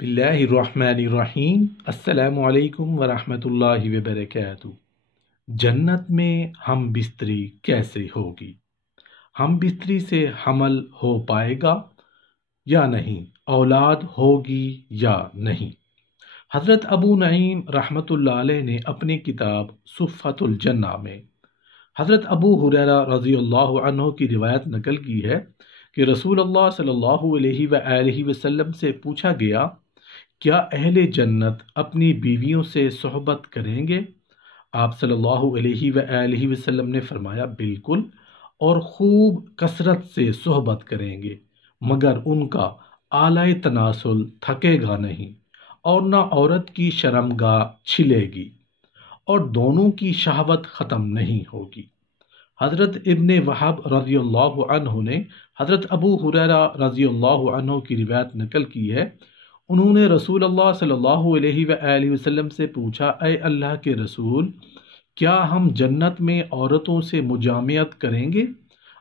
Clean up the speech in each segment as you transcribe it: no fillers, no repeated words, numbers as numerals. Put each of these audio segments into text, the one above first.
بسم اللہ الرحمن الرحیم۔ السلام علیکم ورحمۃ اللہ وبرکاتہ۔ جنت میں ہم بستری کیسے ہوگی؟ ہم بستری سے حمل ہو پائے گا یا نہیں؟ اولاد ہوگی یا نہیں؟ حضرت ابو نعیم رحمۃ اللہ علیہ نے اپنی کتاب صفۃ الجنہ میں حضرت ابو ہریرہ رضی اللہ عنہ کی روایت نقل کی ہے کہ رسول اللہ صلی اللہ علیہ وآلہ وسلم سے پوچھا گیا، کیا اہل جنت اپنی بیویوں سے صحبت کریں گے؟ آپ صلی اللہ علیہ وآلہ وسلم نے فرمایا، بالکل، اور خوب کثرت سے صحبت کریں گے، مگر ان کا آلہ تناسل تھکے گا نہیں، اور نہ عورت کی شرمگاہ چھلے گی، اور دونوں کی شہوت ختم نہیں ہوگی۔ حضرت ابن وہب رضی اللہ عنہ نے حضرت ابو ہریرہ رضی اللہ عنہ کی روایت نقل کی ہے، انہوں نے رسول اللہ صلی اللہ علیہ وآلہ وسلم سے پوچھا، اے اللہ کے رسول، کیا ہم جنت میں عورتوں سے مجامعت کریں گے؟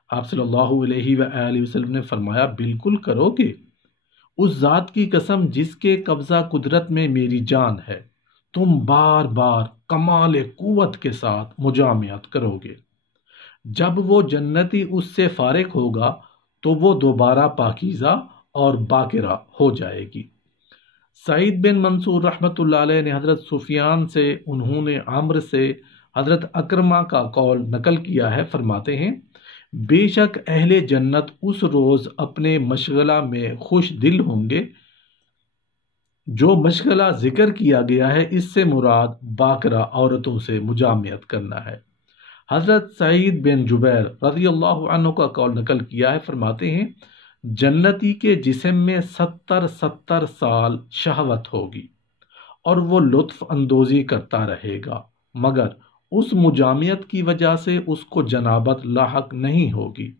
آپ صلی اللہ علیہ وآلہ وسلم نے فرمایا، بالکل کرو گے، اس ذات کی قسم جس کے قبضہ قدرت میں میری جان ہے، تم بار بار کمال قوت کے ساتھ مجامعت کرو گے۔ جب وہ جنتی اس سے فارغ ہوگا تو وہ دوبارہ پاکیزہ اور باکرہ ہو جائے گی۔ سعید بن منصور رحمۃ اللہ علیہ نے حضرت سفیان سے، انہوں نے عمرو سے حضرت اکرمہ کا قول نقل کیا ہے، فرماتے ہیں، بے شک اہل جنت اس روز اپنے مشغلہ میں خوش دل ہوں گے۔ جو مشغلہ ذکر کیا گیا ہے اس سے مراد باکرہ عورتوں سے مجامعت کرنا ہے۔ حضرت سعید بن جبیر رضی اللہ عنہ کا قول نقل کیا ہے، فرماتے ہیں، جنتی کے جسم میں 70 سال شہوت ہوگی اور وہ لطف اندوزی کرتا رہے گا، مگر اس مجامعت کی وجہ سے اس کو جنابت لاحق نہیں ہوگی،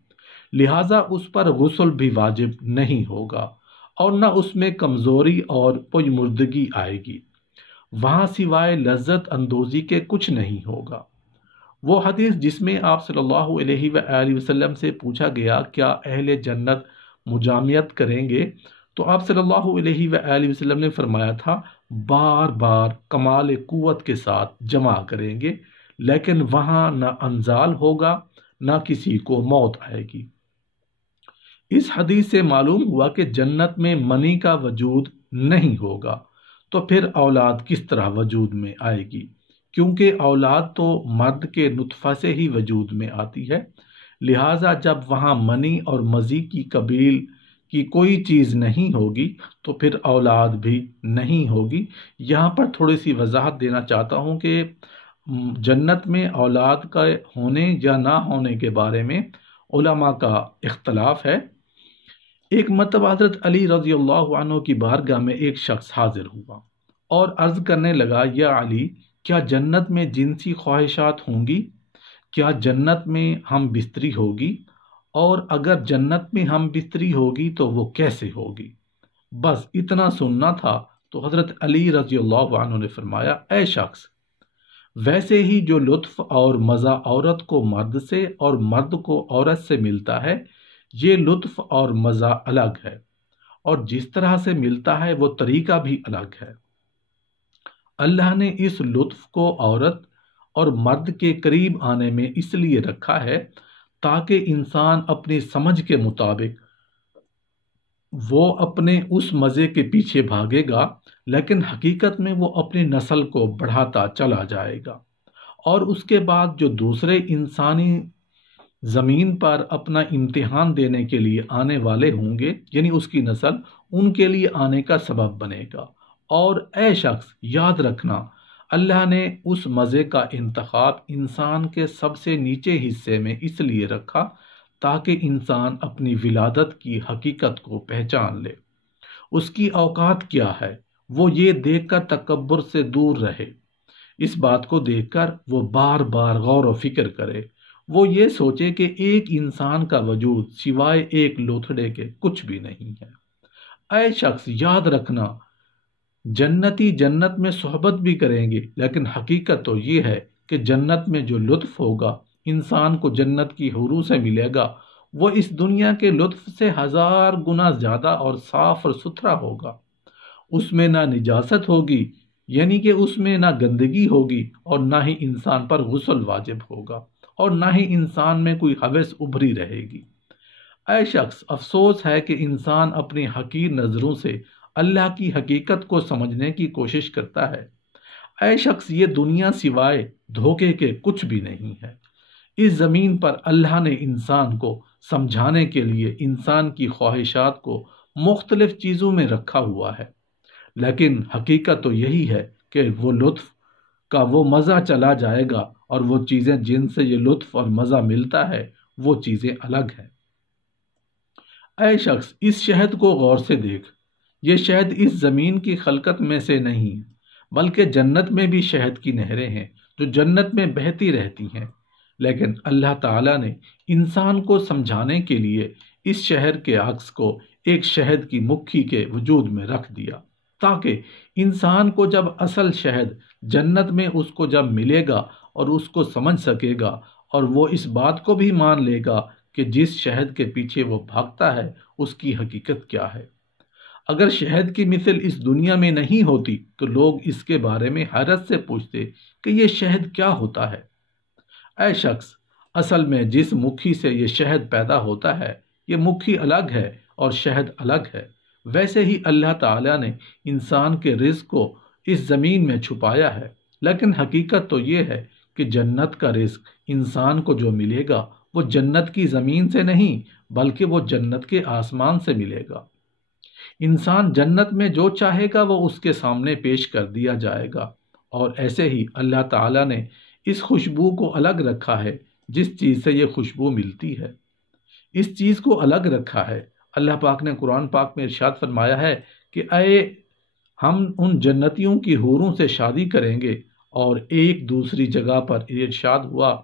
لہٰذا اس پر غسل بھی واجب نہیں ہوگا، اور نہ اس میں کمزوری اور پژمردگی آئے گی، وہاں سوائے لذت اندوزی کے کچھ نہیں ہوگا۔ وہ حدیث جس میں آپ صلی اللہ علیہ وآلہ وسلم سے پوچھا گیا، کیا اہل جنت مجامعت کریں گے، تو آپ صلی اللہ علیہ وآلہ وسلم نے فرمایا تھا، بار بار کمال قوت کے ساتھ جمع کریں گے، لیکن وہاں نہ انزال ہوگا نہ کسی کو موت آئے گی۔ اس حدیث سے معلوم ہوا کہ جنت میں منی کا وجود نہیں ہوگا، تو پھر اولاد کس طرح وجود میں آئے گی؟ کیونکہ اولاد تو مرد کے نطفہ سے ہی وجود میں آتی ہے، لہٰذا جب وہاں منی اور مزی کی قبیل کی کوئی چیز نہیں ہوگی تو پھر اولاد بھی نہیں ہوگی۔ یہاں پر تھوڑی سی وضاحت دینا چاہتا ہوں کہ جنت میں اولاد کا ہونے یا نہ ہونے کے بارے میں علماء کا اختلاف ہے۔ ایک مرتبہ حضرت علی رضی اللہ عنہ کی بارگاہ میں ایک شخص حاضر ہوا اور عرض کرنے لگا، یا علی، کیا جنت میں جنسی خواہشات ہوں گی؟ کیا جنت میں ہم بستری ہوگی؟ اور اگر جنت میں ہم بستری ہوگی تو وہ کیسے ہوگی؟ بس اتنا سننا تھا تو حضرت علی رضی اللہ عنہ نے فرمایا، اے شخص، ویسے ہی جو لطف اور مزہ عورت کو مرد سے اور مرد کو عورت سے ملتا ہے، یہ لطف اور مزہ الگ ہے، اور جس طرح سے ملتا ہے وہ طریقہ بھی الگ ہے۔ اللہ نے اس لطف کو عورت اور مرد کے قریب آنے میں اس لیے رکھا ہے تاکہ انسان اپنی سمجھ کے مطابق وہ اپنے اس مزے کے پیچھے بھاگے گا، لیکن حقیقت میں وہ اپنی نسل کو بڑھاتا چلا جائے گا، اور اس کے بعد جو دوسرے انسانی زمین پر اپنا امتحان دینے کے لیے آنے والے ہوں گے، یعنی اس کی نسل، ان کے لیے آنے کا سبب بنے گا۔ اور اے شخص، یاد رکھنا، اللہ نے اس مزے کا انتخاب انسان کے سب سے نیچے حصے میں اس لیے رکھا تاکہ انسان اپنی ولادت کی حقیقت کو پہچان لے، اس کی اوقات کیا ہے، وہ یہ دیکھ کر تکبر سے دور رہے، اس بات کو دیکھ کر وہ بار بار غور و فکر کرے، وہ یہ سوچے کہ ایک انسان کا وجود سوائے ایک لوتھڑے کے کچھ بھی نہیں ہے۔ اے شخص، یاد رکھنا، جنتی جنت میں صحبت بھی کریں گے، لیکن حقیقت تو یہ ہے کہ جنت میں جو لطف ہوگا انسان کو جنت کی حوروں سے ملے گا، وہ اس دنیا کے لطف سے 1000 گنا زیادہ اور صاف اور ستھرا ہوگا۔ اس میں نہ نجاست ہوگی، یعنی کہ اس میں نہ گندگی ہوگی، اور نہ ہی انسان پر غسل واجب ہوگا، اور نہ ہی انسان میں کوئی حوث ابھری رہے گی۔ اے شخص، افسوس ہے کہ انسان اپنی حقیر نظروں سے اللہ کی حقیقت کو سمجھنے کی کوشش کرتا ہے۔ اے شخص، یہ دنیا سوائے دھوکے کے کچھ بھی نہیں ہے۔ اس زمین پر اللہ نے انسان کو سمجھانے کے لیے انسان کی خواہشات کو مختلف چیزوں میں رکھا ہوا ہے، لیکن حقیقت تو یہی ہے کہ وہ لطف کا وہ مزہ چلا جائے گا، اور وہ چیزیں جن سے یہ لطف اور مزہ ملتا ہے وہ چیزیں الگ ہیں۔ اے شخص، اس شہد کو غور سے دیکھ، یہ شہد اس زمین کی خلقت میں سے نہیں، بلکہ جنت میں بھی شہد کی نہریں ہیں جو جنت میں بہتی رہتی ہیں، لیکن اللہ تعالیٰ نے انسان کو سمجھانے کے لیے اس شہر کے عکس کو ایک شہد کی مکھی کے وجود میں رکھ دیا، تاکہ انسان کو جب اصل شہد جنت میں اس کو جب ملے گا اور اس کو سمجھ سکے گا، اور وہ اس بات کو بھی مان لے گا کہ جس شہد کے پیچھے وہ بھاگتا ہے اس کی حقیقت کیا ہے۔ اگر شہد کی مثل اس دنیا میں نہیں ہوتی تو لوگ اس کے بارے میں حیرت سے پوچھتے کہ یہ شہد کیا ہوتا ہے۔ اے شخص، اصل میں جس مکھی سے یہ شہد پیدا ہوتا ہے، یہ مکھی الگ ہے اور شہد الگ ہے۔ ویسے ہی اللہ تعالیٰ نے انسان کے رزق کو اس زمین میں چھپایا ہے، لیکن حقیقت تو یہ ہے کہ جنت کا رزق انسان کو جو ملے گا وہ جنت کی زمین سے نہیں بلکہ وہ جنت کے آسمان سے ملے گا۔ انسان جنت میں جو چاہے گا وہ اس کے سامنے پیش کر دیا جائے گا، اور ایسے ہی اللہ تعالیٰ نے اس خوشبو کو الگ رکھا ہے جس چیز سے یہ خوشبو ملتی ہے۔ اس چیز کو الگ رکھا ہے۔ اللہ پاک نے قرآن پاک میں ارشاد فرمایا ہے کہ اے ہم ان جنتیوں کی حوروں سے شادی کریں گے، اور ایک دوسری جگہ پر ارشاد ہوا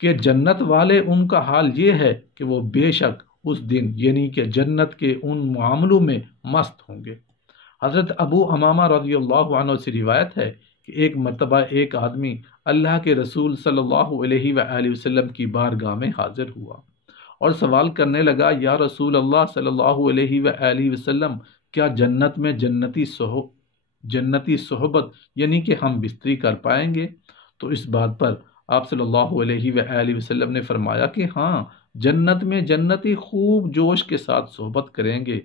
کہ جنت والے ان کا حال یہ ہے کہ وہ بے شک اس دن یعنی کہ جنت کے ان معاملوں میں مست ہوں گے۔ حضرت ابو امامہ رضی اللہ عنہ سے روایت ہے کہ ایک مرتبہ ایک آدمی اللہ کے رسول صلی اللہ علیہ وآلہ وسلم کی بارگاہ میں حاضر ہوا اور سوال کرنے لگا، یا رسول اللہ صلی اللہ علیہ وآلہ وسلم، کیا جنت میں جنتی صحبت یعنی کہ ہم بستری کر پائیں گے؟ تو اس بات پر آپ صلی اللہ علیہ وآلہ وسلم نے فرمایا کہ ہاں، جنت میں جنتی خوب جوش کے ساتھ صحبت کریں گے،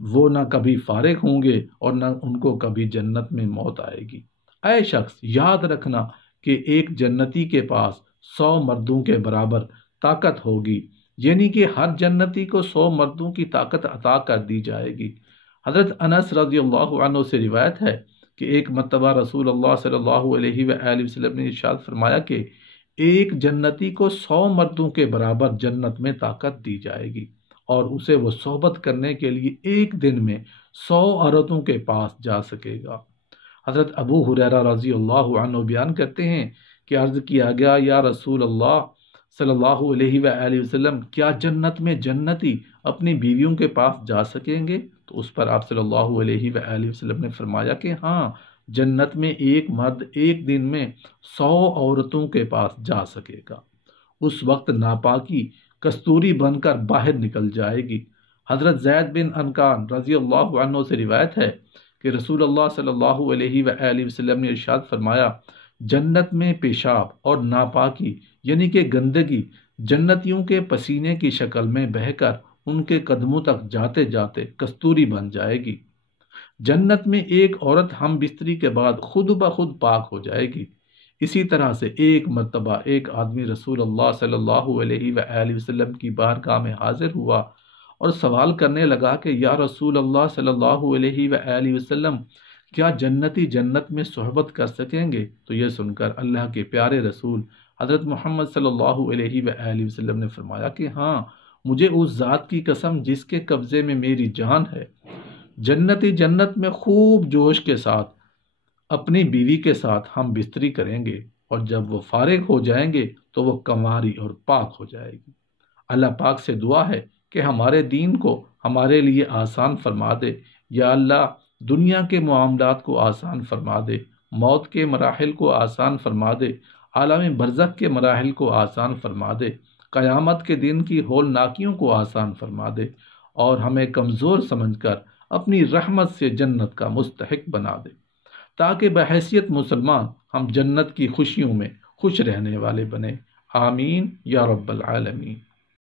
وہ نہ کبھی فارغ ہوں گے اور نہ ان کو کبھی جنت میں موت آئے گی۔ اے شخص، یاد رکھنا کہ ایک جنتی کے پاس 100 مردوں کے برابر طاقت ہوگی، یعنی کہ ہر جنتی کو 100 مردوں کی طاقت عطا کر دی جائے گی۔ حضرت انس رضی اللہ عنہ سے روایت ہے کہ ایک مرتبہ رسول اللہ صلی اللہ علیہ وآلہ وسلم نے ارشاد فرمایا کہ ایک جنتی کو 100 مردوں کے برابر جنت میں طاقت دی جائے گی، اور اسے وہ صحبت کرنے کے لیے ایک دن میں 100 عورتوں کے پاس جا سکے گا۔ حضرت ابو ہریرہ رضی اللہ عنہ بیان کرتے ہیں کہ عرض کیا گیا، یا رسول اللہ صلی اللہ علیہ وآلہ وسلم، کیا جنت میں جنتی اپنی بیویوں کے پاس جا سکیں گے؟ تو اس پر آپ صلی اللہ علیہ وآلہ وسلم نے فرمایا کہ ہاں، جنت میں ایک مرد ایک دن میں 100 عورتوں کے پاس جا سکے گا۔ اس وقت ناپاکی کستوری بن کر باہر نکل جائے گی۔ حضرت زید بن انکان رضی اللہ عنہ سے روایت ہے کہ رسول اللہ صلی اللہ علیہ وآلہ وسلم نے ارشاد فرمایا، جنت میں پیشاب اور ناپاکی یعنی کہ گندگی جنتیوں کے پسینے کی شکل میں بہہ کر ان کے قدموں تک جاتے جاتے کستوری بن جائے گی۔ جنت میں ایک عورت ہم بستری کے بعد خود بخود پاک ہو جائے گی۔ اسی طرح سے ایک مرتبہ ایک آدمی رسول اللہ صلی اللہ علیہ وآلہ وسلم کی بارگاہ میں حاضر ہوا اور سوال کرنے لگا کہ یا رسول اللہ صلی اللہ علیہ وآلہ وسلم، کیا جنتی جنت میں صحبت کر سکیں گے؟ تو یہ سن کر اللہ کے پیارے رسول حضرت محمد صلی اللہ علیہ وآلہ وسلم نے فرمایا کہ ہاں، مجھے اس ذات کی قسم جس کے قبضے میں میری جان ہے، جنتی جنت میں خوب جوش کے ساتھ اپنی بیوی کے ساتھ ہم بستری کریں گے، اور جب وہ فارغ ہو جائیں گے تو وہ کنواری اور پاک ہو جائے گی۔ اللہ پاک سے دعا ہے کہ ہمارے دین کو ہمارے لیے آسان فرما دے۔ یا اللہ، دنیا کے معاملات کو آسان فرما دے، موت کے مراحل کو آسان فرما دے، عالم برزخ کے مراحل کو آسان فرما دے، قیامت کے دن کی ہولناکیوں کو آسان فرما دے، اور ہمیں کمزور سمجھ کر اپنی رحمت سے جنت کا مستحق بنا دے، تاکہ بحیثیت مسلمان ہم جنت کی خوشیوں میں خوش رہنے والے بنے۔ آمین یا رب العالمین۔